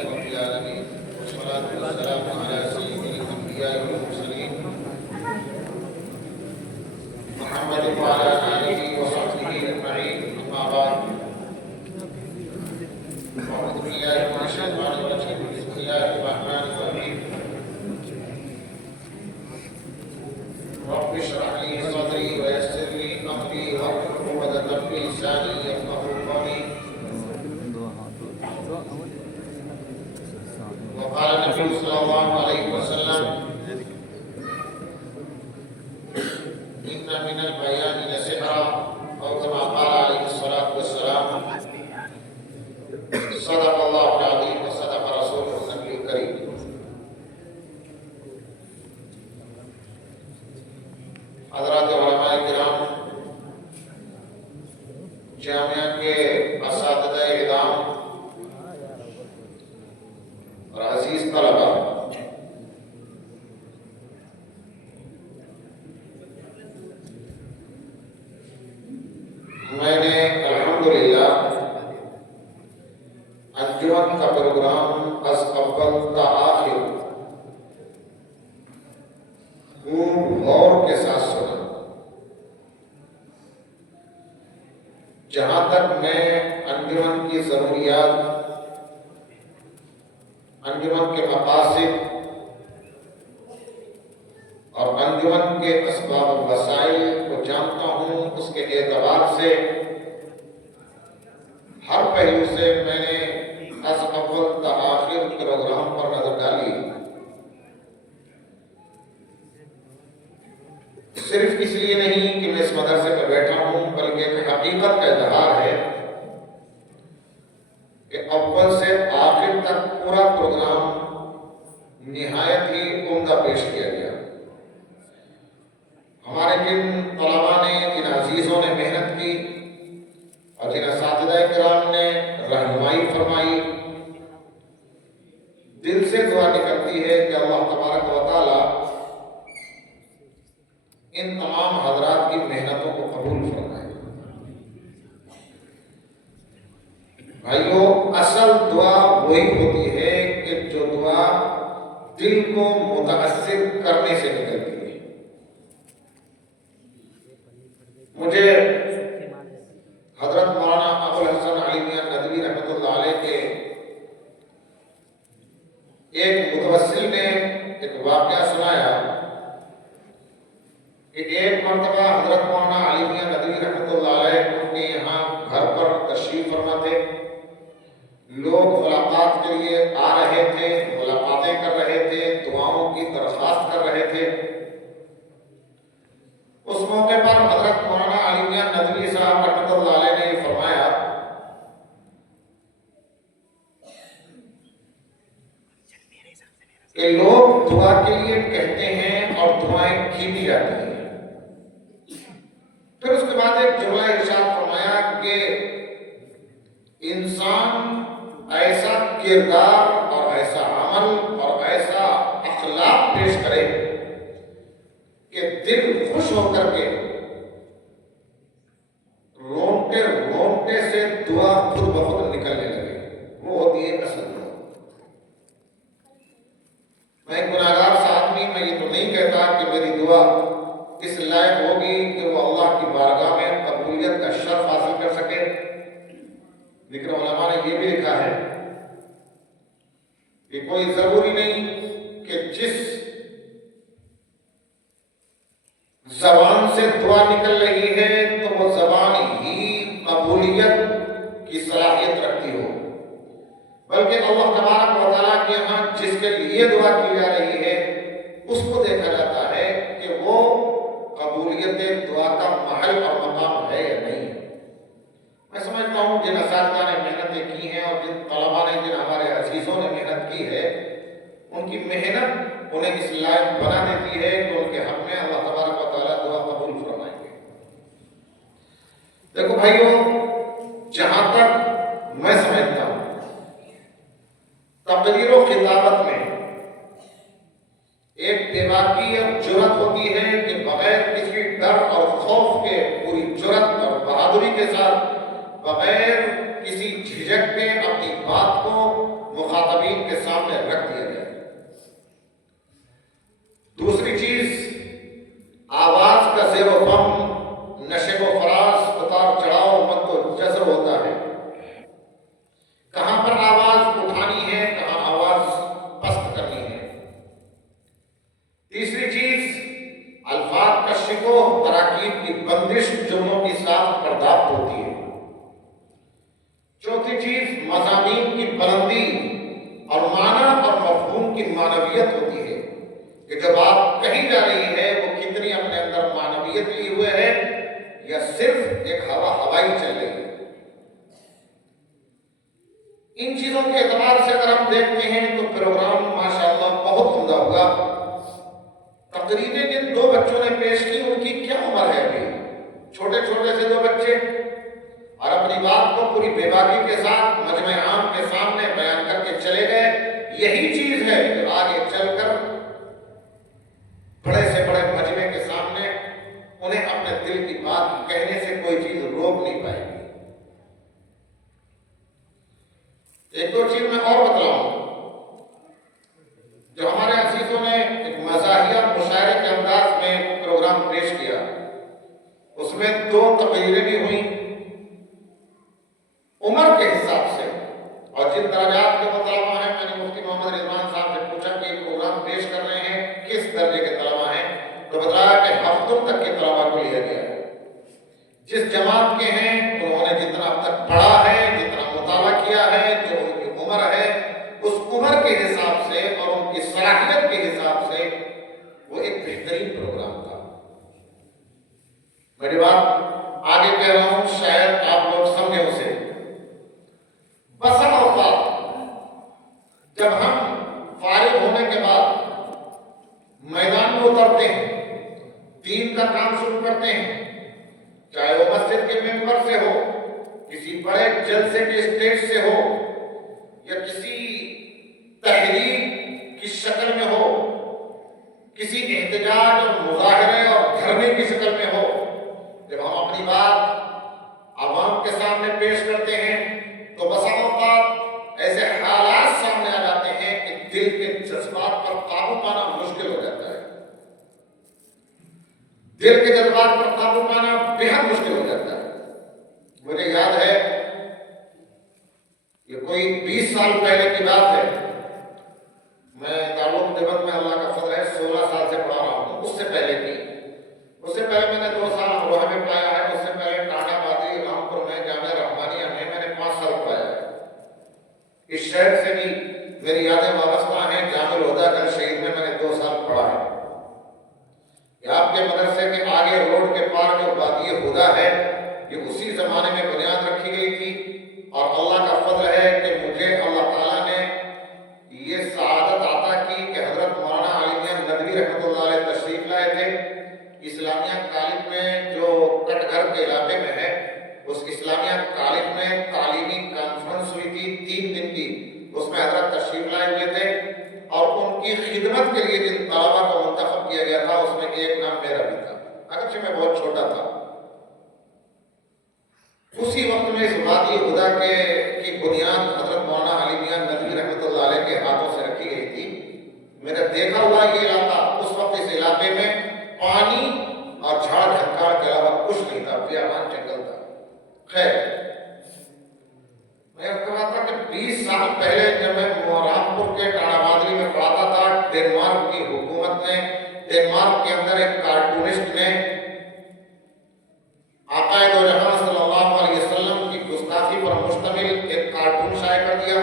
رب العالمين والصلاة والسلام على سيد الأنبياء والمرسلين محمد وعلى آله وصحبه أجمعين. أما بعد، أعوذ بالله من الشيطان الرجيم. بسم الله الرحمن الرحيم. رب اشرح لي صدري ويسر لي أمري واحلل عقدة من لساني يفقهوا قولي. وقال النبي صلى الله عليه وسلم: إن من البيان لسحرا، أو كما قال عليه الصلاة والسلام: صدق الله العظيم وصدق رسوله النبي الكريم. حضرات علماء کرام، جامعہ کے اساتذہ اعظام اور عزیز طلبہ، میں نے الحمدللہ انجمن کا پروگرام از اول تا آخر خوب غور کے ساتھ سنا. جہاں تک میں انجمن کی ضروریات، انجمن کے مقاصد اور انجمن کے اسباب و وسائل کو جانتا ہوں، اس کے اعتبار سے ہر پہلو سے میں نے از اول تا آخر پروگرام پر نظر ڈالی. صرف اس لیے نہیں کہ میں اس مدرسے میں بیٹھا ہوں، بلکہ ایک حقیقت کا اظہار ہے کہ اول سے آخر تک پورا پروگرام نہایت ہی عمدہ پیش کیا گیا. ہمارے جن طلباء نے، جن عزیزوں نے محنت کی اور جن اساتذہ کرام نے رہنمائی فرمائی، دل سے دعا نکلتی ہے کہ اللہ تبارک و تعالی ان تمام حضرات کی محنتوں کو قبول فرمائے. بھائیو، اصل دعا وہی ہوتی ہے کہ جو دعا دل کو متاثر کرنے سے نکلتی ہے. مجھے حضرت مولانا ابوالحسن علی میاں ندوی رحمۃ اللہ علیہ کے ایک متوسل نے ایک واقعہ سنایا کہ ایک مرتبہ حضرت مولانا علی میاں ندوی رحمۃ اللہ علیہ ان کے یہاں گھر پر تشریف فرما تھے. لوگ ملاقات کے لیے آ رہے تھے، ملاقاتیں کر رہے تھے، دعاؤں کی درخواست کر رہے تھے. اس موقع پر حضرت مولانا علی میاں ندوی صاحب رحمۃ اللہ علیہ نے یہ فرمایا کہ لوگ دعا کے لیے کہتے ہیں اور دعائیں کی بھی جاتی ہیں. پھر اس کے بعد ایک جملہ ارشاد فرمایا کہ انسان ایسا کردار اور ایسا عمل اور ایسا اخلاق پیش کرے کہ دل خوش ہو کر کے رونگٹے رونگٹے سے دعا خود بخود نکلنے لگے. وہ ہوتی ہے اصل دعا. میں ایک گناہگار سا آدمی، میں یہ تو نہیں کہتا کہ میری دعا اس لائق ہوگی کہ وہ اللہ کی بارگاہ میں قبولیت کا شرف حاصل کر سکے، لیکن علماء نے یہ بھی لکھا ہے کہ کوئی ضروری نہیں کہ جس زبان سے دعا نکل رہی ہے تو وہ زبان ہی قبولیت کی صلاحیت رکھتی ہو، بلکہ اللہ تبارک و تعالیٰ کے یہاں جس کے لیے دعا کی جا رہی ہے اس کو دیکھا جاتا ہے کہ وہ قبولیت دعا کا محل اور مقام ہے یا نہیں. میں سمجھتا ہوں جن اساتذہ نے محنتیں کی ہیں اور جن طلباء نے، جن ہمارے عزیزوں نے محنت کی ہے، ان کی محنت انہیں اس لائق بنا دیتی ہے کہ ان کے حق میں اللہ تبارک و تعالیٰ دعا قبول فرمائیں گے. دیکھو بھائیو، جہاں تک میں سمجھتا ہوں تقریر و خطابت میں ایک بیباکی اور جرأت ہوتی ہے کہ بغیر کسی ڈر اور خوف کے پوری جرأت اور بہادری کے ساتھ، بغیر کسی جھجک کے اپنی بات کو مخاطب مخاطبین کے سامنے رکھ دیا جائے۔ دوسری چیز، آواز کا زیر و بم، نشیب و فراز، اتار چڑھاؤ، مد و جزر ہوتا ہے۔ کہاں پر آواز اٹھانی ہے، کہاں آواز پست کرنی ہے۔ تیسری چیز، الفاظ کا شکوہ، تراکیب کی بندش، جملوں کی ساخت پرداخت ہوتی ہے۔ چوتھی چیز، مضامین کی بلندی اور معنی اور مفہوم کی معنویت ہوتی ہے کہ جو بات کہی جا رہی ہے وہ کتنی اپنے اندر معنویت لیے ہوئے ہے یا صرف ایک ہوائی چل رہی ہے۔ ان چیزوں کے اعتبار سے اگر ہم دیکھتے ہیں تو پروگرام ماشاءاللہ بہت عمدہ ہوا۔ تقریریں جن دو بچوں نے پیش کی ان کی کیا عمر ہے ابھی، چھوٹے چھوٹے سے دو بچے، اور اپنی بات کو پوری بے باکی کے ساتھ مجمع عام کے سامنے بیان کر کے چلے گئے۔ یہی چیز ہے جو آگے چل کر بڑے سے بڑے مجمع کے سامنے انہیں اپنے دل کی بات کہنے سے کوئی چیز روک نہیں پائے گی۔ ایک دو چیز میں اور بتلاؤں، جو ہمارے عزیزوں نے ایک مزاحیہ مشاعرے کے انداز میں پروگرام پیش کیا، اس میں دو تقریریں بھی ہوئیں عمر کے حساب سے، اور جن درجات کے طلباء ہیں، میں نے مفتی محمد رضوان صاحب سے پوچھا کہ یہ پروگرام پیش کر رہے ہیں کس درجے کے طلباء ہیں، تو بتایا کہ ہفتوں تک کے طلباء کو لیا گیا ہے۔ جس جماعت کے ہیں انہوں نے جتنا اب تک پڑھا ہے، جتنا مطالعہ کیا ہے، جو ان کی عمر ہے، اس عمر کے حساب سے اور ان کی صلاحیت کے حساب سے وہ ایک بہترین پروگرام تھا۔ میری بات آگے کہہ رہا ہوں، شاید آپ لوگ سمجھیں اسے۔ بسا اوقات جب ہم فارغ ہونے کے بعد میدان میں اترتے ہیں، دین کا کام شروع کرتے ہیں، چاہے وہ مسجد کے ممبر سے ہو، کسی بڑے جلسے کے اسٹیج سے ہو، یا کسی تحریک کی شکل میں ہو، کسی احتجاج اور مظاہرے اور دھرنے کی شکل میں ہو، جب ہم اپنی بات عوام کے سامنے پیش کرتے ہیں تو بسا اوقات ایسے حالات سامنے آ جاتے ہیں کہ دل کے جذبات پر قابو پانا مشکل ہو جاتا ہے۔ دل کے جذبات پر قابو پانا بے حد مشکل ہو جاتا ہے۔ مجھے یاد ہے، یہ کوئی 20 سال پہلے کی بات ہے، میں دارالعلوم دیوبند میں اللہ کا فضل ہے 16 سال سے پڑھا رہا ہوں۔ اس سے پہلے میں نے 2 سال امروہہ میں پڑھایا ہے، اس سے پہلے ٹاٹا بادی رامپور میں جامعہ رحمانیہ میں نے 5 سال پڑھایا ہے۔ اس شہر سے بھی میری یادیں وابستہ ہیں، جامع الہدیٰ گنج شہید میں نے 2 سال پڑھا ہے۔ یہ آپ کے مدرسے کے آگے روڈ کے پار جو وادی ہدیٰ ہے، یہ اسی زمانے میں بنیاد رکھی گئی تھی، اور اللہ کا فضل ہے کہ مجھے اللہ تعالیٰ نے یہ سعادت عطا کی کہ حضرت مولانا علی میاں ندوی رحمۃ اللہ علیہ تشریف لائے تھے۔ اسلامیہ کالج میں جو کٹ گھر کے علاقے میں ہے، اس اسلامیہ کالج میں تعلیمی کانفرنس ہوئی تھی 3 دن کی، اس میں حضرت تشریف لائے ہوئے تھے، اور ان کی خدمت کے لیے جن طلباء کو منتخب کیا گیا تھا اس میں ایک نام میرا بھی تھا، اگرچہ میں بہت چھوٹا تھا۔ اسی وقت میں اس وادی ہدیٰ کی بنیاد حضرت مولانا علی میاں ندوی رحمۃ اللہ علیہ کے ہاتھوں سے رکھی گئی تھی۔ میرا دیکھا ہوا یہ علاقہ، اس وقت اس علاقے میں پانی اور جھاڑ جھنکار کے علاوہ کچھ نہیں تھا، بیابان جنگل تھا۔ خیر، میں کہہ رہا تھا کہ 20 سال پہلے جب میں رامپور کے ٹاڑا بادری میں پڑھاتا تھا، ڈنمارک کی حکومت نے، ڈنمارک کے اندر ایک کارٹونسٹ نے آقا دو جہاں صلی اللہ علیہ وسلم کی گستاخی پر مشتمل ایک کارٹون شائع کر دیا۔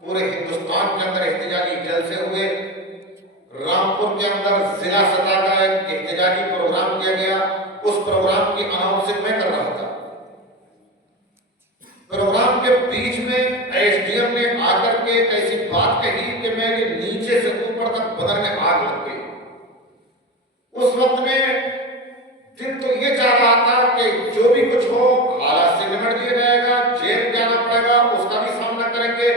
پورے ہندوستان کے اندر احتجاجی جلسے ہوئے، رامپور کے اندر ضلع سطح کا ایک احتجاجی پروگرام کیا گیا۔ اس پروگرام کی اناؤنسنگ میں کر رہا تھا۔ پروگرام کے بیچ میں ایس ڈی ایم نے آ کر کے ایک ایسی بات کہی کہ میرے نیچے سے اوپر تک بدن میں آگ لگ گئی۔ اس وقت میں دل تو یہ چاہ رہا تھا کہ جو بھی کچھ ہو حالات سے نمٹ دیا جائے گا، جیل جانا پڑے گا، اس کا بھی سامنا کریں گے،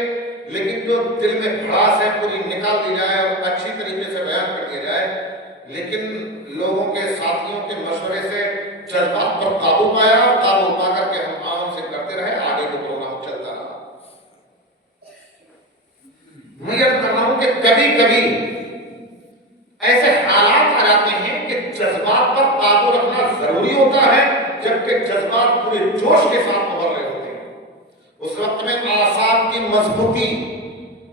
لیکن جو دل میں بھڑاس ہے پوری نکال دی جائے اور اچھی طریقے سے بیان کر دیا جائے۔ لیکن لوگوں کے ساتھیوں کے مشورے سے جذبات پر قابو پایا، اور قابو پا کر کے ہم آرام سے کرتے رہے، آگے کا پروگرام چلتا رہا۔ میں یہ کر رہا ہوں کہ کبھی کبھی ایسے حالات آ جاتے ہیں کہ جذبات پر قابو رکھنا ضروری ہوتا ہے، جبکہ جذبات پورے جوش کے ساتھ ابھر رہے ہوتے ہیں۔ اس وقت میں اعصاب کی مضبوطی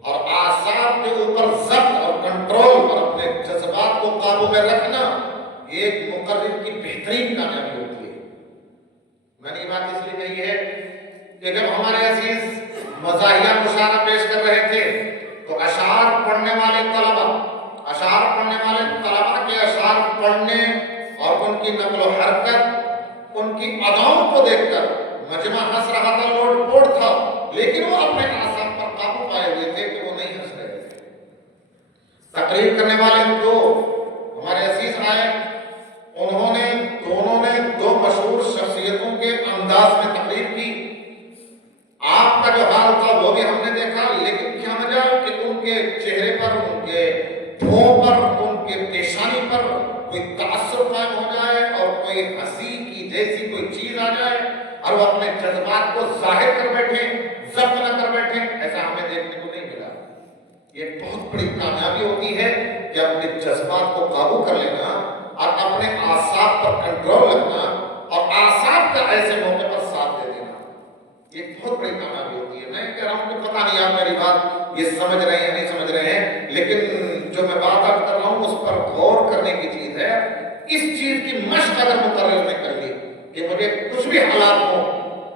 اور اعصاب کے اوپر ضبط اور کنٹرول اور اپنے جذبات کو قابو میں رکھنا، یہ ایک مقرر کی بہترین کامیابی ہوتی ہے۔ میں نے یہ بات اس لیے کہی ہے کہ جب ہمارے عزیز مزاحیہ مشاعرہ پیش کر رہے تھے تو اشعار پڑھنے والے کے اشعار پڑھنے اور ان کی نقل و حرکت، ان کی اداؤں کو دیکھ کر مجمع ہنس رہا تھا، لوٹ پوٹ تھا، لیکن وہ اپنے اعصاب پر قابو پائے ہوئے تھے کہ وہ نہیں ہنس رہے تھے۔ تقریر کرنے والے دو ہمارے عزیز آئے، انہوں نے دونوں نے دو مشہور شخصیتوں کے انداز میں تقریر کی۔ آپ کا جو حال تھا وہ بھی ہم نے دیکھا، لیکن کیا وجہ کہ ان کے چہرے پر، ان کے ہونٹ پر، ان کے پیشانی پر کوئی تاثر قائم ہو جائے اور کوئی ہنسی کی جیسی کوئی چیز آ جائے اور وہ اپنے جذبات کو ظاہر کر بیٹھے، ضبط نہ کر بیٹھے، ایسا ہمیں دیکھنے کو نہیں ملا۔ یہ بہت بڑی کامیابی ہوتی ہے کہ اپنے جذبات کو قابو کر لینا اور اپنے اعصاب پر کنٹرول رکھنا اور اعصاب کا ایسے موقع پر ساتھ دے دینا، یہ بہت بڑی کامیابی ہوتی ہے۔ میں کہہ رہا ہوں کہ پتہ نہیں آپ میری بات یہ سمجھ رہے ہیں نہیں سمجھ رہے ہیں، لیکن جو میں بات آپ کر رہا ہوں اس پر غور کرنے کی چیز ہے۔ اس چیز کی مشق اگر مقرر نے کر لی کہ مجھے کچھ بھی حالات ہو،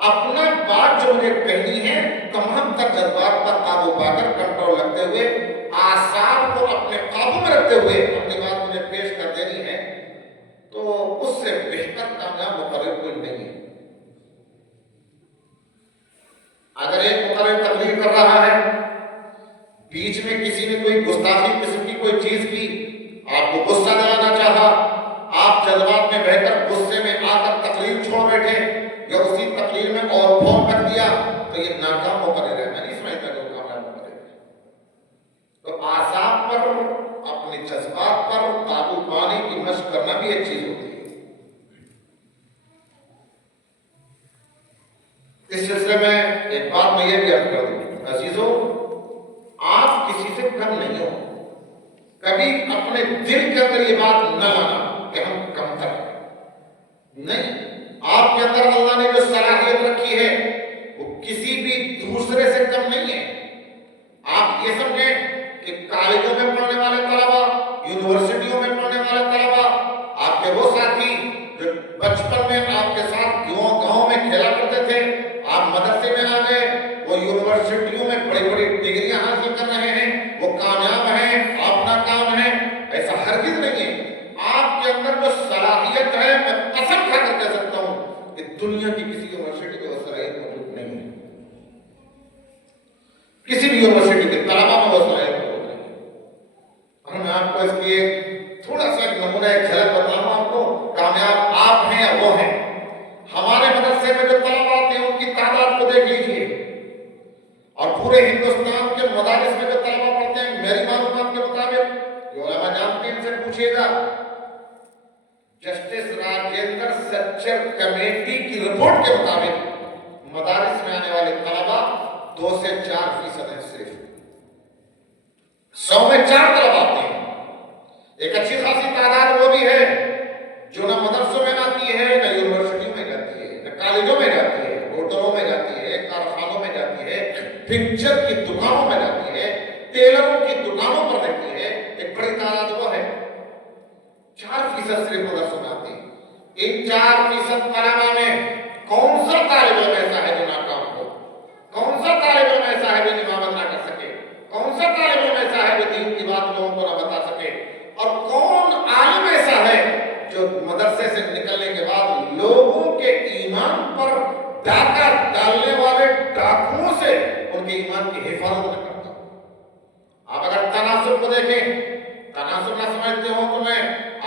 اپنا بات جو مجھے کہنی ہے تمام تر جذبات پر قابو پا کر کنٹرول رکھتے ہوئے، اعصاب کو اپنے قابو میں رکھتے ہوئے اپنی بات مجھے پیش کر دینی ہے، تو اس سے بہتر کامیاب مقرر کوئی نہیں ہے۔ اگر ایک مقرر تقریر کر رہا ہے، بیچ میں کسی نے کوئی گستاخی قسم کی کوئی چیز کی، آپ کو غصہ دلانا چاہا، آپ جذبات میں بہ کر غصے میں آ کر تقریر چھوڑ بیٹھے یا اسی تقریر میں اور پھونک کر دیا، تو یہ ناکام مقرر ہے۔ میں نہیں سمجھتا کہ وہ کامیاب مقرر ہے۔ تو اعصاب پر، اپنے جذبات پر قابو پانے کی مشق کرنا بھی ایک چیز ہوتی ہے۔ اس سلسلے میں ایک بات میں یہ بھی عرض کر دوں، عزیزوں، آپ کسی سے کم نہیں ہو۔ کبھی اپنے دل کے اندر یہ بات نہ لانا کہ ہم کمتر ہیں، نہیں۔ آپ کے اندر اللہ نے جو صلاحیت رکھی ہے وہ کسی بھی دوسرے سے کم نہیں ہے۔ آپ یہ سمجھیں کہ کالجوں میں پڑھنے والے طلبا، یونیورسٹیوں میں پڑھنے والے طلبا، آپ کے وہ ساتھی جو بچپن میں آپ کے ساتھ گاؤں میں کھیلا کرتے تھے، آپ مدرسے میں آ گئے، وہ یونیورسٹیوں میں بڑی بڑی ڈگریاں حاصل کر رہے ہیں، وہ کامیاب ہیں، آپ ناکام ہیں، ایسا ہرگز نہیں ہے۔ آپ کے اندر جو صلاحیت ہے، میں قسم کھا کر کہہ سکتا ہوں کہ دنیا کی کسی یونیورسٹی میں وہ صلاحیت موجود نہیں ہے، کسی بھی یونیورسٹی کے طلبا میں وہ صلاحیت موجود نہیں ہے۔ اور میں آپ کو اس کی ایک تھوڑا سا ایک نمونہ، ایک جھلک بتاؤں آپ کو، کامیاب آپ ہیں یا وہ ہیں۔ ہمارے مدرسے میں جو طلبا آتے ہیں ان کی تعداد کو دیکھ لیجیے، اور پورے ہندوستان کے مدارس میں جو طلبا پڑھتے ہیں، میری معلومات کے مطابق، جو علماء جانتے ہیں ان سے پوچھیے گا، جسٹس راجندر سچر کمیٹی کی رپورٹ کے مطابق مدارس میں آنے والے طلبا 2 سے 4% ہیں، صرف 100 میں 4 طلبا آتے ہیں۔ ایک اچھی خاصی تعداد وہ بھی ہے جو نہ مدرسوں میں آتی ہے، نہ یونیورسٹیوں میں جاتی ہے، نہ کالجوں میں جاتی ہے، ہوٹلوں میں جاتی ہے، کارخانوں میں جاتی ہے، پکچر کی دکانوں میں جاتی ہے، ٹیلروں کی دکانوں پر رہتی ہے۔ ایک بڑی تعداد وہ ہے، 4% صرف مدرسوں میں آتی ہے۔ ان 4% طلبا میں کون سا طالب علم ایسا ہے جو ناکام ہو؟ کون سا طالب علم ایسا ہے جو امامت نہ کر سکے؟ کون سا طالب علم ایسا ہے جو دین کی بات لوگوں کو نہ بتا سکے؟ اور کون عالم ایسا ہے جو مدرسے سے نکلنے کے بعد لوگوں کے ایمان پر ڈاکہ ڈالنے والے ڈاکوؤں سے ان کے ایمان کی حفاظت نہ کرتا؟ آپ اگر تناسب کو دیکھیں، تناسب نہ سمجھتے ہو تو میں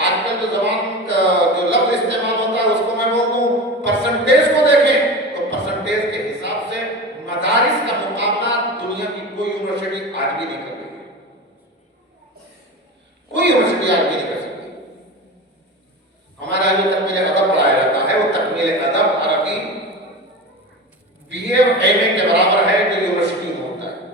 آج کل جو زبان جو لفظ استعمال ہوتا ہے اس کو میں بول دوں، پرسنٹیج کو دیکھیں تو پرسنٹیج کے حساب سے مدارس کا مقابلہ دنیا کی کوئی یونیورسٹی آج بھی نہیں کر رہی ہے، کوئی یونیورسٹی آج بھی نہیں کر سکتی۔ ہمارا جو تکمیل ادب پڑھایا جاتا ہے وہ تکمیل ادب عربی BA اور MA کے برابر ہے جو یونیورسٹی میں ہوتا ہے۔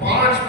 5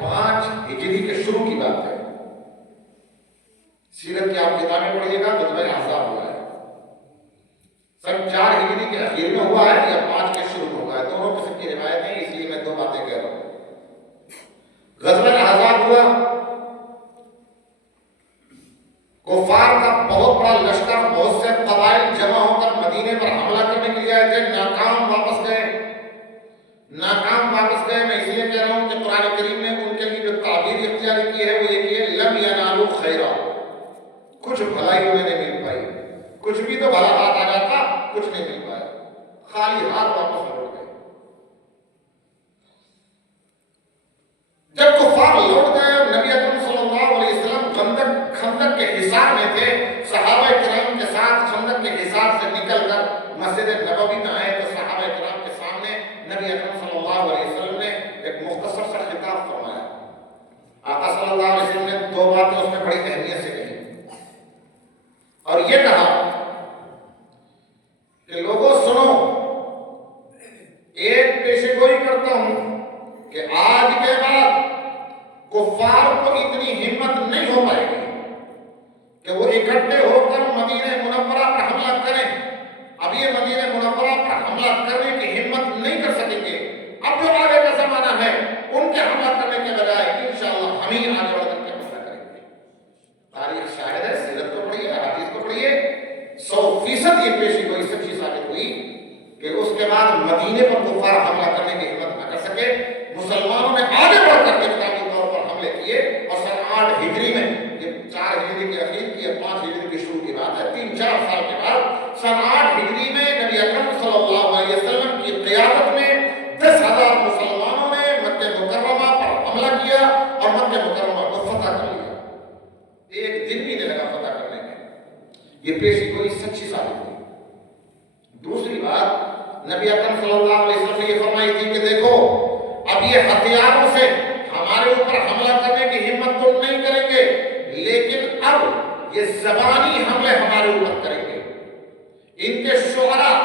5 5 ہجری کے شروع کی بات ہے. سیرت کی آپ کتابیں پڑھیے گا غزوہ احزاب ہوا ہے سن 4 ہجری کے اخیر میں ہوا ہے یا 5 کے شروع میں ہوا ہے. دونوں قسم کی روایت ہیں، اس لیے میں 2 باتیں کہہ رہا ہوں. غزوہ احزاب ہوا، کفار کا بہت بڑا لشکر، بہت سے قبائل جمع ہو کر مدینے پر حملہ کرنے کے لیے آئے تھے. ناکام واپس گئے. میں اس لیے کہہ رہا ہوں کہ قرآن کریم نے ان کے لیے جو تعبیر اختیار کی ہے وہ یہ کہ لم ینالوا خیرا، کچھ بھلائی انہیں نہیں مل پائی. کچھ بھی تو بھلا ہاتھ آ جاتا، کچھ نہیں مل پایا، خالی ہاتھ واپس لوٹ گئے. جب کفار لوٹ گئے اور نبی اکرم صلی اللہ علیہ وسلم خندق کے حصار میں تھے، صحابہ کرام کے ساتھ خندق کے حصار سے نکل کر مسجد نبوی میں آئے تو صحابہ کرام کے سامنے نبی اکرم صلی اللہ علیہ وسلم نے ایک مختصر سا خطاب فرمایا. آقا صلی اللہ علیہ وسلم نے 2 باتیں اس میں بڑی اہمیت سے کہی اور یہ کہا کہ لوگوں سنو، ایک پیشے گوئی کرتا ہوں کہ آج کے بعد کفار کو اتنی ہمت نہیں ہو پائے گی کہ وہ اکٹھے ہو کر مدینہ منورہ پر حملہ کریں. اب یہ مدینہ منورہ پر حملہ کرنے کی ہمت نہیں کر سکیں گے. اب جو آگے کا زمانہ ہے ان کے حملہ کرنے کے بجائے انشاءاللہ ہم ہی آگے بڑھ کر کے حملہ کریں گے. تاریخ شاہد ہے، سیرت کو پڑھیے، حدیث کو پڑھیے. 100% یہ پیشی گوئی سچی ثابت ہوئی کہ اس کے بعد مدینے پر کفار حملہ کرنے کی ہمت نہ کر سکے. مسلمانوں نے آگے بڑھ کر کے اسلامی طور پر حملے کیے اور سن 8 ہجری میں، یہ 4 ہجری کے اخیر کی یا 5 ہجری کے شروع کی بات ہے، 3-4 سال کے بعد سن 8 ہجری میں نبی اکرم صلی اللہ علیہ وسلم کی قیادت میں 10,000 مسلمانوں نے مکہ مکرمہ پر حملہ کیا اور مکہ مکرمہ کو فتح کر لیا. ایک دن بھی نہیں لگا فتح کرنے میں. یہ پیشی گوئی سچی ثابت ہوئی. دوسری بات، نبی اکرم صلی اللہ علیہ وسلم نے یہ فرمائی تھی کہ دیکھو اب یہ ہتھیاروں سے ہمارے اوپر حملہ کرنے کی ہمت تو نہیں کریں گے، لیکن اب یہ زبانی حملے ہمارے اوپر کریں گے. ان کے شعراء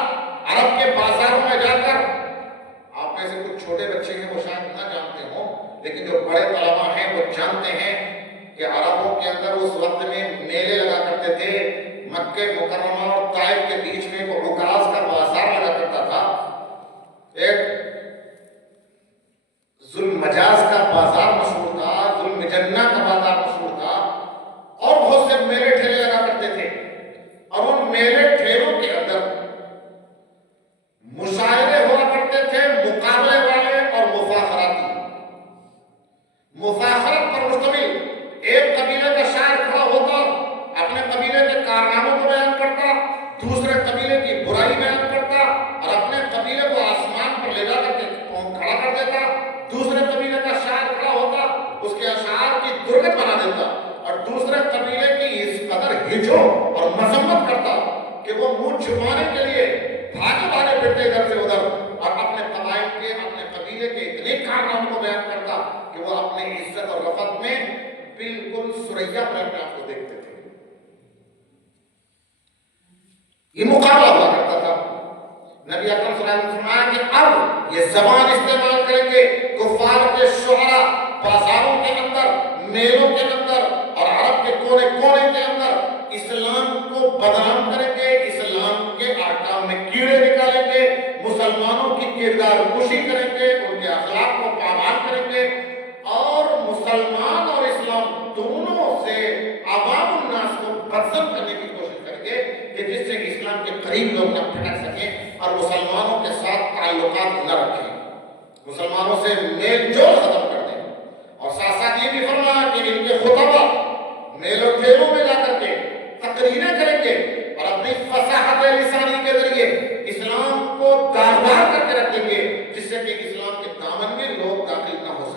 عرب کے بازاروں میں جا کر، آپ میں سے کچھ چھوٹے بچے ہیں وہ شاید نہ جانتے ہوں، لیکن جو بڑے طلباء ہیں وہ جانتے ہیں کہ عربوں کے اندر اس وقت میں میلے لگا کرتے تھے. مکہ مکرمہ اور طائف کے بیچ میں وہ عکاظ کا بازار لگا کرتا تھا. ایک ذوالمجاز کا بازار مشہور تھا، ذوالمجنہ کا بازار مشہور تھا، اور بہت سے میلے ٹھیلے لگا کرتے تھے. اور ان میلے ٹھیلوں کے اندر مشاعرے ہوا کرتے تھے، مقابلے والے اور مفاخراتی. مفاخرت پر مشتمل. ایک قبیلے کا شاعر کھڑا ہوتا، اپنے قبیلے کے کارناموں کو بیان کرتا، دوسرے قبیلے کی برائی بیان کرتا اور اپنے قبیلے کو آسمان پر لے جا کر کے کھڑا کر دیتا. دوسرے قبیلے کا شاعر کھڑا ہوتا، اس کے اشعار کی درگت بنا دیتا اور دوسرے قبیلے کی اس قدر ہجو اور مذمت کرتا کہ وہ منہ چھپانے کے لیے بھاگے پھرتے ادھر سے ادھر اور اپنے قبائل کے، اپنے قبیلے کے اتنے کارناموں کو بیان کرتا کہ وہ اپنے عزت اور رفعت میں بالکل سریا پر اپنے آپ کو دیکھتے تھے. یہ مقابلہ ہوا کرتا تھا. نبی اکرم صلی اللہ علیہ وسلم نے فرمایا کہ اب یہ زبان استعمال کریں گے کفار کے شعراء بازاروں کے اندر، میلوں کے اندر اور عرب کے کونے کونے کے اندر اسلام کو بدنام کریں گے، اسلام کے احکام میں کیڑے نکالیں گے، مسلمانوں کی کردار کشی کریں گے، ان کے اخلاق کو پامال کریں گے اور مسلمان اور اسلام دونوں سے عوام الناس کو بدزن کرنے کی کوشش کریں گے کہ جس سے اسلام کے قریب لوگ نہ پھٹک سکیں اور مسلمانوں کے ساتھ تعلقات نہ رکھیں، مسلمانوں سے میل جول ختم کر دیں. اور ساتھ ساتھ یہ بھی فرمایا کہ ان کے خطبہ میلوں ٹھیلوں میں جا کر کے تقریریں کریں گے اور اپنی فصاحت لسانی کے ذریعے اسلام کو داغدار کر کے رکھیں گے جس سے کہ اسلام کے دامن میں لوگ داخل نہ ہو سکیں.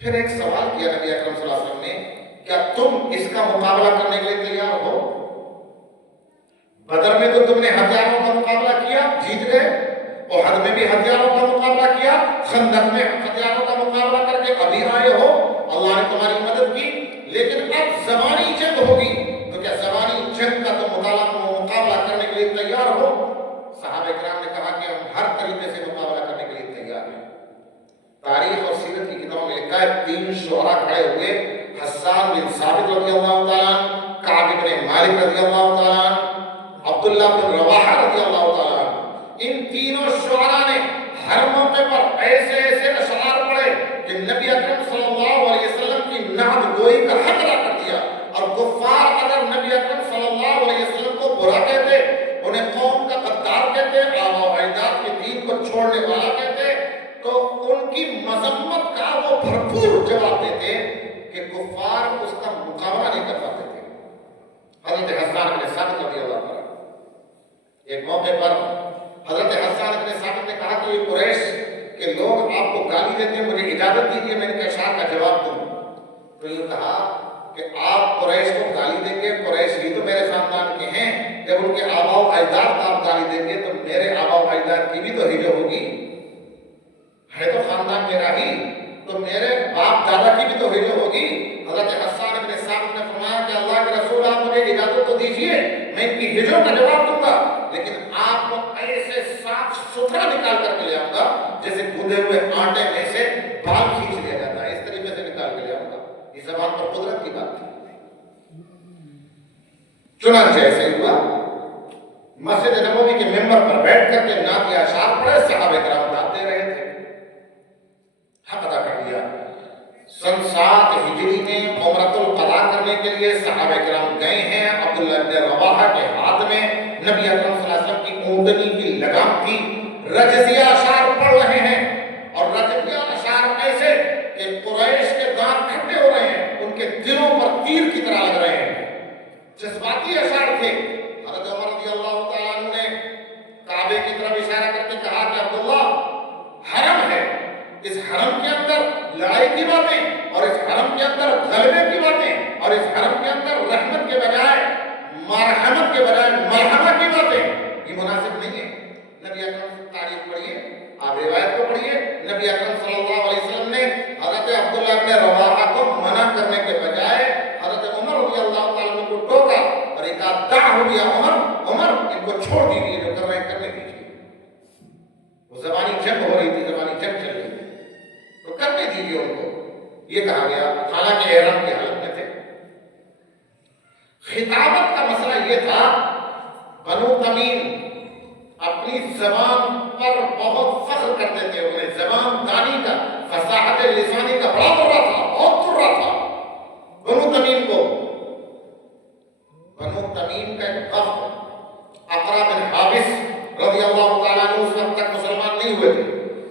پھر ایک سوال کیا نبی اکرم صلی اللہ علیہ وسلم نے، کیا تم اس کا مقابلہ کرنے کے لیے تیار ہو؟ بدر میں تو تم نے ہتھیاروں کا مقابلہ کیا، جیت گئے. احد میں بھی ہتھیاروں کا مقابلہ کیا، خندق میں ہتھیاروں کا مقابلہ کر کے ابھی آئے ہو، اللہ نے تمہاری مدد کی. لیکن اب زبانی جنگ ہوگی تو کیا زبانی جنگ کا تم مقابلہ کرنے کے لیے تیار ہو؟ صحابہ کرام نے کہا کہ ہم ہر طریقے سے مقابلہ کرنے کے لیے تیار ہیں. تاریخ اور سیرت کی کتابوں میں لکھا ہے 3 شعراء کھڑے ہوئے، حسان بن ثابت رضی اللہ تعالیٰ عنہ، کعب بن مالک رضی اللہ تعالیٰ عنہ، عبداللہ بن رواحہ رضی اللہ تعالیٰ عنہ، ان تینوں شعراء نے ہر موقع پر ایسے ایسے اشعار پڑھے کہ نبی اکرم صلی اللہ علیہ وسلم کی نعت گوئی کا حق ادا کر دیا. اور کفار اگر نبی اکرم صلی اللہ علیہ وسلم کو برا کہتے، انہیں قوم کا غدار کہتے، آبا و اجداد کے دین کو چھوڑنے والا کہتے، تو ان کی مذمت کا وہ بھرپور جواب دیتے کہ کفار اس کا مقابلہ نہیں کر پاتے تھے. حضرت حسان بن ثابت رضی اللہ عنہ ایک موقع پر حضرت حسان بن ثابت نے کہا کہ یہ قریش کے لوگ آپ کو گالی دیتے ہیں، مجھے اجازت دیجیے میں ان کے اشعار کا جواب دوں. تو یہ کہا کہ آپ قریش کو گالی دیں گے، قریش ہی تو میرے خاندان کے ہیں، جب ان کے آبا و اجداد کو آپ گالی دیں گے تو میرے آبا و اجداد کی بھی تو ہجرت ہوگی، ہے تو خاندان میرا ہی، تو میرے باپ دادا کی بھی تو ہجرت ہوگی. حضرت حسان بن ثابت نے فرمایا کہ اللہ کے رسول آپ مجھے اجازت تو دیجیے، میں ان کی ہجرت کا جواب دوں گا، لیکن آپ کو ایسے صاف ستھرا نکال کر کے لے آؤں گا جیسے گندے ہوئے آٹے میں سے بال کھینچ لیا جاتا ہے، اس طریقے سے نکال کے لے آؤں گا. اس زبان پر قدرت کی بات تھی. چنانچہ ایسے ہی ہوا، مسجد نبوی کے ممبر پر بیٹھ کر کے نعت یا اشعار پڑھے، صحابہ کرام داد دے رہے تھے، حق ادا کر دیا. سن 7 ہجری میں عمرۃ القضاء کرنے کے لیے صحابہ کرام گئے ہیں. عبداللہ بن رواحہ کے ہاتھ میں نبی اکرم صلی اللہ علیہ وسلم کی اونٹنی کی لگام تھی، رجزیہ اشعار پڑھ رہے ہیں، اور رجزیہ اشعار ایسے کہ قریش کے دانت کھٹے ہو رہے ہیں، ان کے دلوں پر تیر کی طرح لگ رہے ہیں، جذباتی اشعار تھے. حضرت عمر رضی اللہ تعالیٰ عنہ نے کعبے کی طرف اشارہ کر کے کہا کہ عبداللہ حرم ہے، اس حرم کے اندر لڑائی کی باتیں اور اس حرم کے اندر غلبے کی باتیں اور اس حرم کے اندر رحمت کے بجائے مرحمت کے بجائے مرحمت کی باتیں یہ مناسب نہیں ہے. نبی اکرم سے تاریخ پڑھیے، آپ روایت کو پڑھیے، نبی اکرم صلی اللہ علیہ وسلم نے حضرت عبداللہ بن رواحہ کو منع کرنے کے بجائے حضرت عمر رضی اللہ تعالیٰ عنہ کو ٹوکا اور ایک دعہ یا عمر ان کو چھوڑ دیجیے، جو کر رہے ہیں کرنے دیجیے. وہ زبانی جنگ ہو رہی تھی، زبانی جنگ چل رہی تھی، تو کرنے دیجیے ان کو، یہ کہا گیا، حالانکہ احرام کی حالت میں تھے. خطابت کا مسئلہ یہ تھا، بنو تمیم اپنی زبان پر بہت فخر کرتے تھے، انہیں زبان دانی کا، فصاحت لسانی کا بڑا درہ تھا، بہت درہ تھا. بنو تمیم کو، بنو تمیم کا ایک وفد اقرا بن حابس رضی اللہ تعالیٰ عنہ اس وقت تک مسلمان نہیں ہوئے تھے.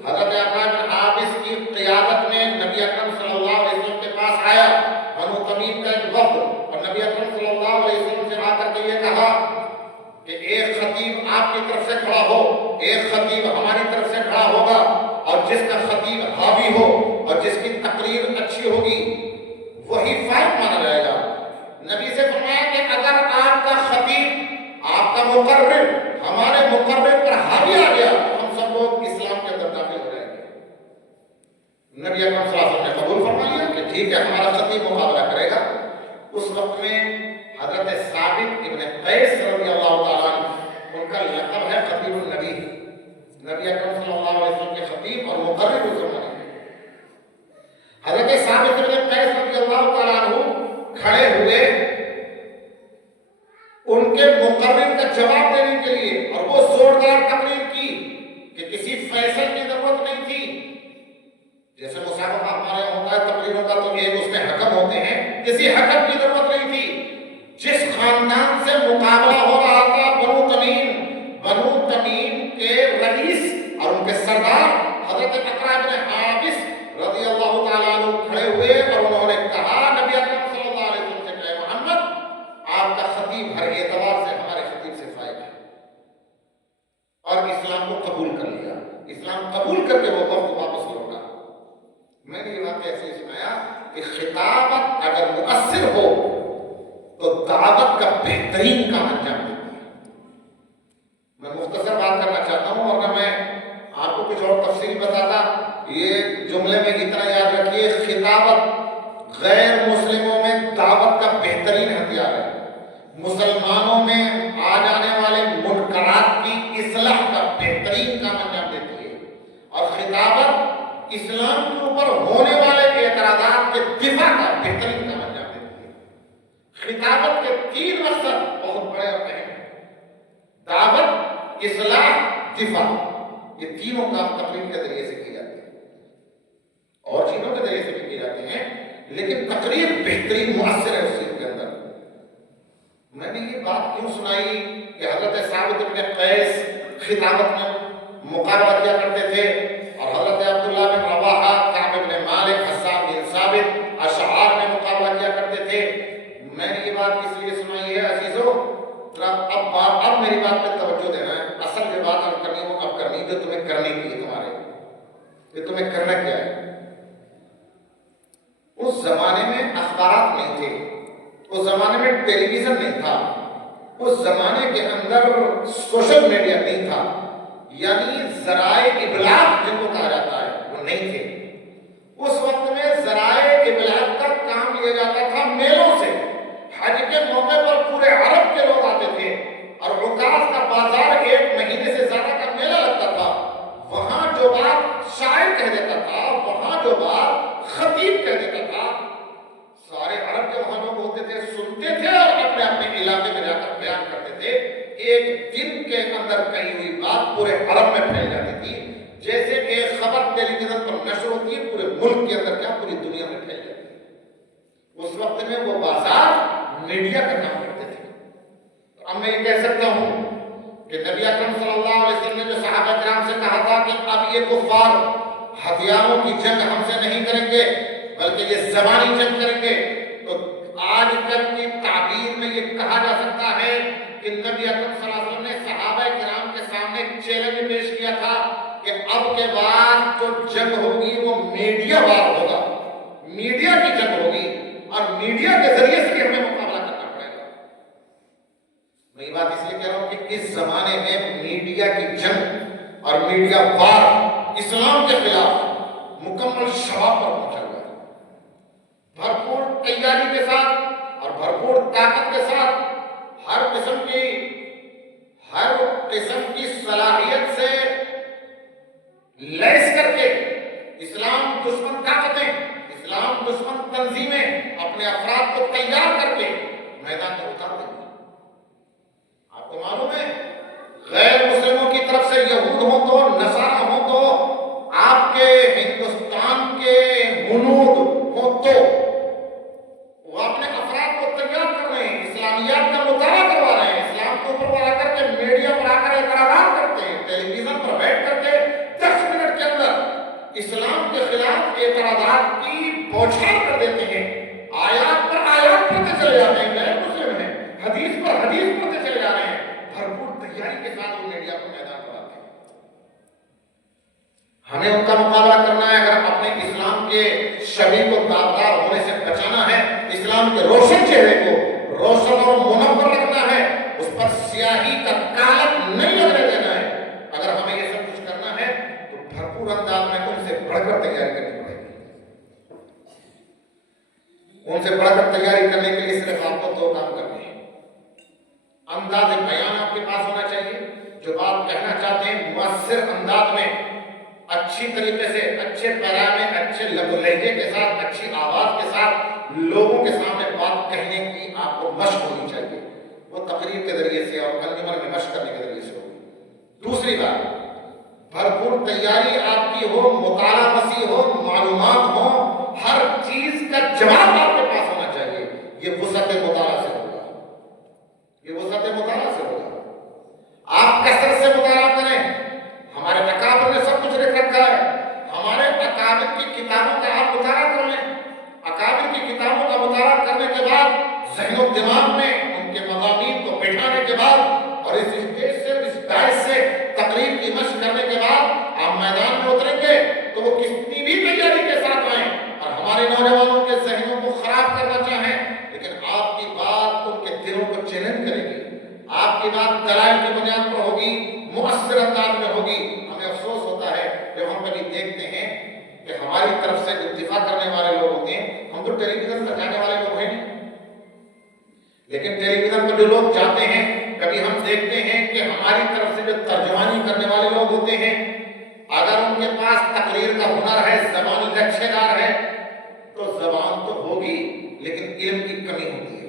حضرت اقرا بن حابس کی قیادت میں نبی اکرم صلی اللہ علیہ وسلم کے پاس آیا بنو تمیم کا ایک وفد، اور نبی اکرم صلی اللہ علیہ وسلم سے آ کر کے یہ کہا کہ ایک خطیب آپ کی طرف سے کھڑا ہو، ایک خطیب ہماری طرف سے کھڑا ہوگا، اور جس کا خطیب حاوی ہو اور جس کی تقریر اچھی ہوگی وہی فائد مانا جائے گا. نبی سے فرمایا کہ اگر آپ کا خطیب، آپ کا مقرر ہمارے مقرر پر حاوی آ گیا تو ہم سب لوگ اسلام کے اندر داخل ہو جائیں گے. نبی اکرم صلی اللہ علیہ وسلم نے قبول فرما لیا کہ ٹھیک ہے، ہمارا خطیب مقابلہ کرے گا. اس وقت میں حضرت ثابت ابن قیس رضی اللہ تعالیٰ عنہ، ان کا لقب ہے خطیب النبی، نبی اکرم صلی اللہ علیہ وسلم کے خطیب اور مقرر اس زمانے میں. حضرت ثابت ابن قیس رضی اللہ تعالیٰ عنہ کھڑے ہوئے ان کے مقرر کا جواب دینے کے لیے، اور وہ زوردار تقریر کی کہ کسی فیصل کی ضرورت نہیں تھی. جیسے مسابقہ ہمارے یہاں ہوتا ہے تقریروں کا، تو ایک اس میں حکم ہوتے ہیں، کسی حکم کی ضرورت نہیں تھی. جس خاندان سے مقابلہ ہو رہا تھا بنو تمیم کے رئیس اور ان کے سردار حضرت اقرا بن حابس رضی اللہ تعالیٰ عنہ کھڑے ہوئے اور انہوں نے کہا نبی اکرم صلی اللہ علیہ وسلم سے کہ محمد آپ کا خطیب ہر اعتبار سے ہمارے خطیب سے فائد ہے، اور اسلام کو قبول کر لیا. اسلام قبول کر کے وہ وقت واپس لوٹا. میں نے یہ بات ایسے سنایا کہ خطابت اگر مؤثر ہو تو دعوت کا بہترین کام انجام دیتی ہے. میں مختصر بات کرنا چاہتا ہوں، اور میں آپ کو کچھ اور تفصیل بتاتا. یہ جملے میں اتنا یاد رکھیے، خطابت غیر مسلموں میں دعوت کا بہترین ہتھیار ہے. مسلمانوں میں آ جانے والے منکرات کی اصلاح کا بہترین کام انجام دیتی ہے. اور خطابت اسلام کے اوپر ہونے والے اعتراضات دعوت، اصلاح، دفاع، یہ تینوں کام تقریر کے ذریعے سے کیے جاتے ہیں، اور چیزوں کے ذریعے سے بھی کیے جاتے ہیں، لیکن تقریر بہترین مؤثر ہے اس چیز کے اندر۔ میں نے یہ بات کیوں سنائی کہ حضرت ثابت بن قیس خطابت میں مقابلہ کیا کرتے تھے، اور حضرت عبداللہ بن رواحہ، کعب بن مالک، حسان بن ثابت اشعار میں مقابلہ کیا کرتے تھے۔ میں نے یہ بات اس لیے سنائی ہے عزیزو، اب میری بات پہ توجہ دینا ہے۔ اصل جو بات اب کرنی وہ اب کرنی جو تمہیں کرنی تھی، تمہارے کہ تمہیں کرنا کیا ہے۔ اس زمانے میں اخبارات نہیں تھے، اس زمانے میں ٹیلی ویژن نہیں تھا، اس زمانے کے اندر سوشل میڈیا نہیں تھا، یعنی ذرائع ابلاغ جن کو کہا جاتا ہے وہ نہیں تھے۔ اس وقت میں ذرائع ابلاغ کا کام لیا جاتا تھا میلوں سے۔ حج کے موقع پر پورے عرب کے لوگ آتے تھے، اور عکاظ کا بازار 1 مہینے سے زیادہ کا میلہ لگتا تھا۔ وہاں جو بات شاعر کہہ دیتا تھا، وہاں جو بات خطیب کہہ دیتا تھا، سارے عرب کے وہاں لوگ ہوتے تھے، سنتے تھے اور اپنے اپنے علاقے میں جا کر بیان کرتے تھے۔ ایک دن کے اندر کہی ہوئی بات پورے عرب میں پھیل جاتی تھی، جیسے کہ خبر ٹیلی ویژن پر نشر ہوتی ہے، پورے ملک کے اندر کیا پوری دنیا میں پھیل جاتی ہے۔ اس وقت میں وہ بازار میڈیا کا کام کرتے تھے۔ اب میں یہ کہہ سکتا ہوں کہ نبی اکرم صلی اللہ علیہ وسلم نے جو صحابہ کرام سے کہا تھا کہ اب یہ کفار ہتھیاروں کی جنگ ہم سے نہیں کریں گے بلکہ یہ زبانی جنگ کریں گے، تو آج کل کی تعبیر میں یہ کہا جا سکتا ہے کہ نبی اکرم صلی اللہ علیہ وسلم نے صحابہ کرام کے سامنے ایک چیلنج پیش کیا تھا کہ اب کے بعد جو جنگ ہوگی وہ میڈیا وار ہوگا، میڈیا کی جنگ ہوگی، اور میڈیا کے ذریعے سے ہمیں مقابلہ کرنا پڑے گا۔ میں یہ بات اس لیے کہہ رہا ہوں کہ اس زمانے میں میڈیا کی جنگ اور میڈیا وار اسلام کے خلاف مکمل شباب پر پہنچا ہوا ہے۔ بھرپور تیاری کے ساتھ اور بھرپور طاقت کے ساتھ ہر قسم کی صلاحیت سے لیس کر کے اسلام دشمن طاقتیں، اسلام دشمن تنظیمیں اپنے افراد کو تیار کر کے میدان میں اتار دیں گے۔ آپ کو معلوم ہے غیر مسلموں کی طرف سے یہود ہوں تو نصارہ ہوں تو آپ کے ہندوستان کے ہنود ہوں تو وہ اپنے افراد کو تیار کر رہے ہیں، اسلامیات کا مطالعہ کروا رہے ہیں، اسلام کے اوپر وہ آ کر کے میڈیا پر آ کر اعتراضات کرتے ہیں، ٹیلی ویژن پر بیٹھ کر کے 10 منٹ کے اندر اسلام کے خلاف اعتراضات کی بوچھار کر دیتے ہیں، آیات پر آیات پڑھتے چلے جاتے ہیں، غیر مسلم ہیں، حدیث پر حدیث پڑھتے چلے جا رہے ہیں، بھرپور تیاری کے ساتھ وہ میڈیا کو میدان پر آتے ہیں۔ ہمیں ان کا مقابلہ کرنا ہے اگر اپنے اسلام کے شبیہ کو داغدار ہونے سے بچانا ہے، اسلام کے روشن چہرے کو روشن اور منور رکھنا ہے، اس پر سیاہی کا کالک نہیں لگنے دینا ہے۔ اگر ہمیں یہ سب کچھ کرنا ہے تو بھرپور انداز میں ان سے بڑھ کر تیاری کرنی پڑے گی۔ ان سے بڑھ کر تیاری کرنے کے لیے صرف آپ کو 2 کام کرنے ہیں۔ انداز بیان آپ کے پاس ہونا چاہیے، جو بات کہنا چاہتے ہیں مؤثر انداز میں، اچھی طریقے سے، اچھے پیغام میں، اچھے لہجے کے ساتھ، اچھی آواز کے ساتھ لوگوں کے سامنے بات کہنے کی آپ کو مشق ہونی چاہیے۔ وہ تقریر کے ذریعے سے اور انجمن میں مشق کرنے کے ذریعے سے ہوگی۔ دوسری بات، بھرپور تیاری آپ کی ہو، مطالعہ وسیع ہو، معلومات ہو، ہر چیز کا جواب آپ کے پاس ہونا چاہیے۔ یہ وسعت مطالعہ سے ہوگا، یہ وسعت مطالعہ سے ہوگا۔ آپ کثرت سے مطالعہ کریں۔ ہمارے اکابر نے سب کچھ لکھ رکھا ہے، ہمارے اکابر کی کتابوں کا آپ مطالعہ کر لیں۔ اکابر کی کتابوں کا مطالعہ کرنے کے بعد ذہن و دماغ میں ان کے مضامین کو بٹھانے کے بعد اور اس اسٹیج سے، اس ڈائس سے تقریر کی مشق کرنے کے بعد آپ میدان میں اتریں گے تو وہ کتنی بھی تیاری کے ساتھ آئیں اور ہمارے نوجوانوں کے ذہنوں کو خراب کرنا چاہیں، لیکن آپ کی بات ان کے دلوں کو چیلنج کرے گی، آپ کی بات دلائل کی بنیاد پر ہوگی، مؤثر انداز میں ہوگی۔ ہمیں افسوس ہوتا ہے جب ہم کبھی دیکھتے ہیں کہ ہماری طرف سے جو دفاع کرنے والے لوگ ہوتے ہیں، ہم تو ٹیلی ویژن پر جانے والے لوگ ہیں نہیں، لیکن ٹیلی ویژن پر جو لوگ جاتے ہیں کبھی ہم دیکھتے ہیں کہ ہماری طرف سے جو ترجمانی کرنے والے لوگ ہوتے ہیں، اگر ان کے پاس تقریر کا ہنر ہے، زبانی لچھے دار ہے، تو زبان تو ہوگی لیکن علم کی کمی ہوتی ہے،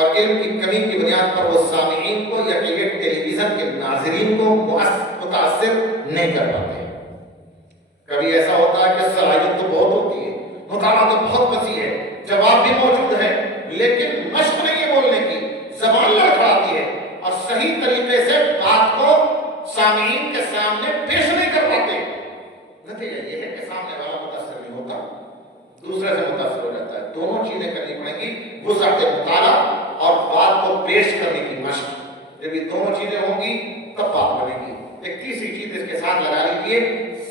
اور علم کی کمی کی بنیاد پر وہ سامعین کو یا کہ ٹیلی ویژن کے ناظرین کو متاثر نہیں کر پاتے۔ کبھی ایسا ہوتا ہے کہ صلاحیت تو بہت ہوتی ہے، مطالعہ تو بہت وسیع ہے، جواب بھی موجود ہے، لیکن مشق نہیں ہے بولنے کی، زبان لڑکھڑاتی ہے اور صحیح طریقے سے بات کو سامعین کے سامنے پیش نہیں کر پاتے۔ نتیجہ یہ ہے کہ سامنے والا متاثر نہیں ہوتا، دوسرے سے متاثر ہو جاتا ہے۔ دونوں چیزیں کرنی پڑیں گی، وسعت مطالعہ اور بات کو پیش کرنے کی مشق۔ جب یہ دونوں چیزیں ہوں گی تب بات بنے گی۔ ایک تیسری چیز اس کے ساتھ لگا لیجیے،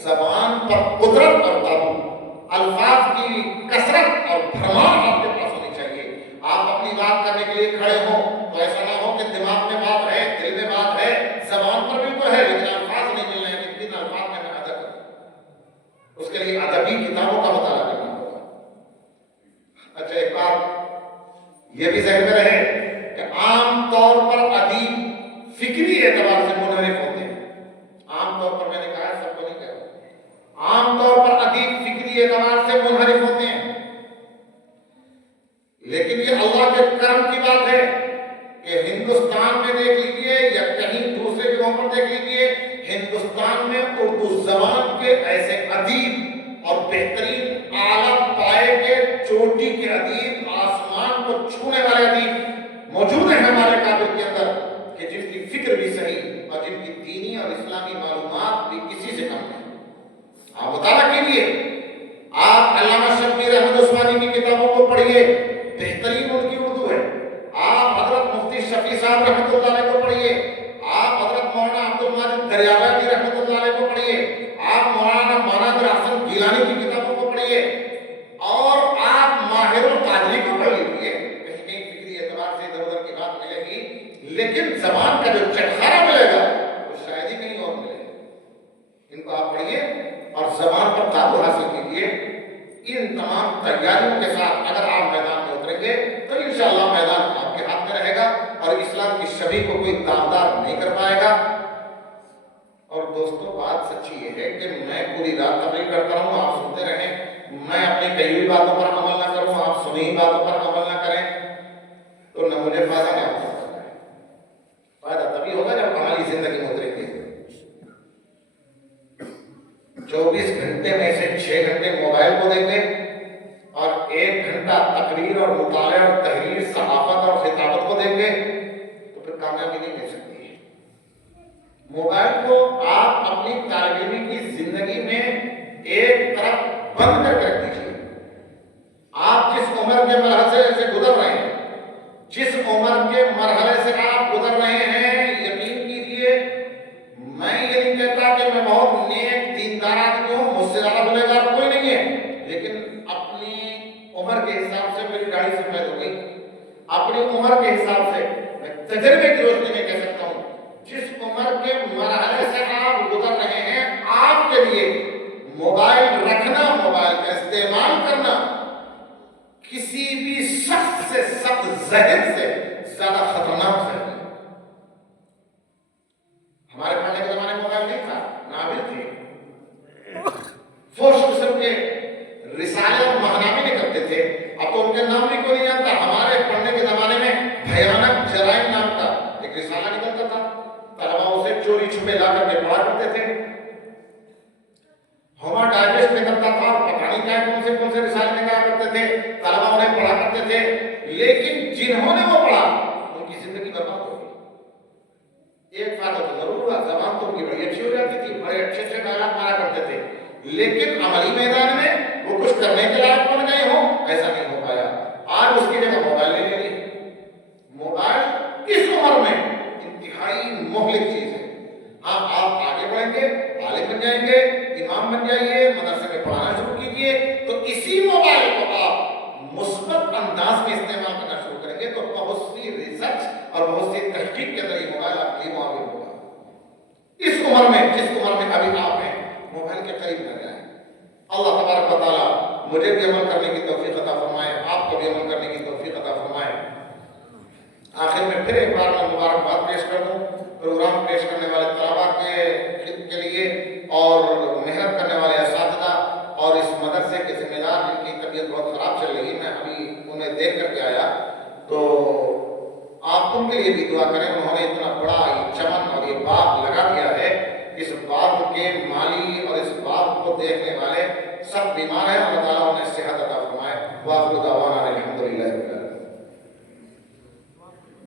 زبان پر قدرت اور قابو، الفاظ کی کثرت اور بھرمار آپ کے پاس ہونی چاہیے۔ آپ اپنی بات کرنے کے لیے کھڑے ہوں تو ایسا نہ ہو کہ دماغ میں بات ہے، دل میں بات ہے، زبان پر بھی تو ہے لیکن الفاظ نہیں مل رہے ہیں کہ کن الفاظ میں ادا کروں۔ اس کے لیے ادبی کتابوں کا مطالعہ کرنا ہوگا۔ اچھا، ایک بات یہ بھی ذہن میں رہے کہ عام طور پر ادیب فکری اعتبار سے منحرف ہوتے ہیں۔ عام طور پر، میں نے کہا سب کو نہیں کہہ رہا، عام طور پر ادیب فکری اعتبار سے منحرف ہوتے ہیں، لیکن یہ اللہ کے کرم کی بات ہے کہ ہندوستان میں دیکھ لیجیے یا کہیں دوسرے جگہوں پر دیکھ لیجیے، ہندوستان میں اردو زبان کے ایسے ادیب اور بہترین اعلیٰ پائے کے چوٹی کے ادیب، آسمان کو چھونے والے ادیب موجود ہیں ہمارے کابل کے اندر، کہ جن کی فکر بھی صحیح اور جن کی دینی اور اسلامی معلومات بھی کسی سے کم نہیں۔ آپ مطالعہ کیجیے، آپ علامہ شبیر احمد عثمانی کی کتابوں کو پڑھیے، بہترین ان کی اردو ہے۔ آپ حضرت مفتی شفیع صاحب رحمۃ اللہ علیہ کو پڑھیے، آپ حضرت مولانا عبد الماجد دریابادی رحمۃ اللہ علیہ کو پڑھیے، آپ مولانا مناظر حسن گیلانی کی کتابوں کو پڑھیے، اور آپ ماہر القادری کو پڑھ لیجیے۔ کہیں کہیں فکری اعتبار سے ادھر ادھر کی بات ملے گی، لیکن زبان کا جو چٹخارا ملے گا وہ شاید ہی کہیں اور ملے گا۔ ان کو آپ پڑھیے اور زبان پر قابو حاصل کیجیے۔ ان تمام تیاریوں کے ساتھ اگر آپ میدان میں اتریں گے تو انشاءاللہ میدان آپ کے ہاتھ میں رہے گا اور اسلام کی شبیہ کو کوئی داغدار نہیں کر پائے گا۔ اور دوستو، بات سچی یہ ہے کہ میں پوری رات تقریر کرتا ہوں، آپ سنتے رہیں، میں اپنی کہی ہوئی باتوں پر عمل نہ کروں، آپ سنی ہوئی باتوں پر عمل نہ کریں تو نہ مجھے فائدہ نہ آپ کو فائدہ ہے۔ فائدہ تبھی ہوگا جب ہماری زندگی میں اتریں گے۔ 24 گھنٹے میں سے 6 گھنٹے موبائل کو دیں گے اور 1 گھنٹہ تقریر اور مطالعہ اور تحریر، صحافت اور خطابت کو دیں گے تو پھر کامیابی نہیں مل سکتی ہے۔ موبائل کو آپ اپنی طالب علمی کی زندگی میں ایک طرف بند کر کے رکھ دیجیے۔ آپ جس عمر کے مرحلے سے گزر رہے ہیں، جس عمر کے مرحلے سے آپ گزر رہے ہیں، یقین کیجیے، میں یہ نہیں کہتا کہ میں بہت نیک دیندار آدمی ہوں، مجھ سے زیادہ گنہگار کوئی نہیں ہے، لیکن اپنی عمر کے حساب سے میری گاڑی سفید ہو گئی۔ اپنی عمر کے حساب سے میں تجربے کی روشنی میں کہہ سکتا ہوں، جس عمر کے مرحلے سے آپ گزر رہے ہیں، آپ کے لیے موبائل رکھنا، موبائل کا استعمال کرنا کسی بھی سخت سے سخت زہر سے زیادہ خطرناک ہے۔ ہمارے پہلے کے زمانے میں موبائل نہیں تھا، ناول تھے، فوش قسم کے رسالے اور ماہنامے نکلتے تھے، اب تو ان کے نام بھی کوئی نہیں جانتا۔ ہمارے پڑھنے کے زمانے میں بھیانک جرائم نام کا ایک رسالہ نکلتا تھا، طلبا اسے چوری چھپے لا کر کے پڑھا کرتے تھے۔ ہوما ڈائجسٹ نکلتا تھا، پتہ نہیں کیا کون سے رسالے نکالا کرتے تھے، طلبا انہیں پڑھا کرتے تھے، لیکن جنہوں نے وہ پڑھا ان کی زندگی برباد ہو گئی۔ ایک فائدہ تو ضرور ہوا، زبان تو ان کی بڑی اچھی ہو جاتی تھی، بڑے اچھے اچھے خیالات مارا کرتے تھے، لیکن عملی میدان میں وہ کچھ کرنے کے لائق بن گئے ہوں، ایسا نہیں ہو پایا۔ آج اس کی جگہ موبائل لے لیں گے۔ موبائل اس عمر میں انتہائی مہلک چیز ہے۔ ہاں، آپ آگے بڑھیں گے، عالم بن جائیں گے، امام بن جائیے، مدرسے میں پڑھانا شروع کیجیے، تو اسی موبائل کو آپ مثبت انداز میں استعمال کرنا شروع کریں گے تو بہت سی ریسرچ اور بہت سی تحقیق کے ذریعے موبائل آپ کے لیے معاون ہوگا۔ اس عمر میں، جس عمر میں ابھی آپ ہیں، موبائل کے قریب نہ جائیں۔ اللہ تبارک و تعالیٰ مجھے بھی عمل کرنے کی توفیق عطا فرمائے، آپ کو بھی عمل کرنے کی توفیق عطا فرمائے۔ آخر میں پھر ایک بار میں مبارکباد پیش کر دوں پروگرام پیش کرنے والے طلباء کے لیے اور محنت کرنے والے اساتذہ اور اس مدرسے کے ذمہ دار جن کی طبیعت بہت خراب چل رہی ہے۔ میں ابھی انہیں دیکھ کر کے آیا تو آپ ان کے لیے بھی دعا کریں. انہوں نے اتنا بڑا یہ چمن اور یہ باغ لگا دیا ہے، اس باغ کے مالی اور اس باغ کو دیکھنے والے سب بیمار ہیں. اللہ تعالیٰ انہیں صحت